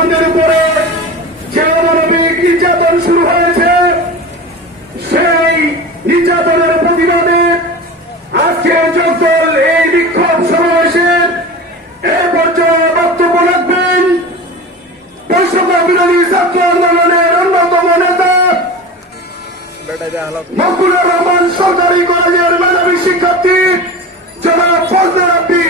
আমাদের উপরে যে অমানবিক নির্যাতন শুরু হয়েছে, সেই নির্যাতনের প্রতিবাদে আজকে যখন এই বিক্ষোভ সমাবেশের এ পর্যায়ে বক্তব্য রাখবেন বৈষম্য বিরোধী ছাত্র আন্দোলনের অন্যতম নেতা মকবুলুর রহমান সরকারি কলেজের মেধাবী শিক্ষার্থী জনাব ফজলে রাব্বী।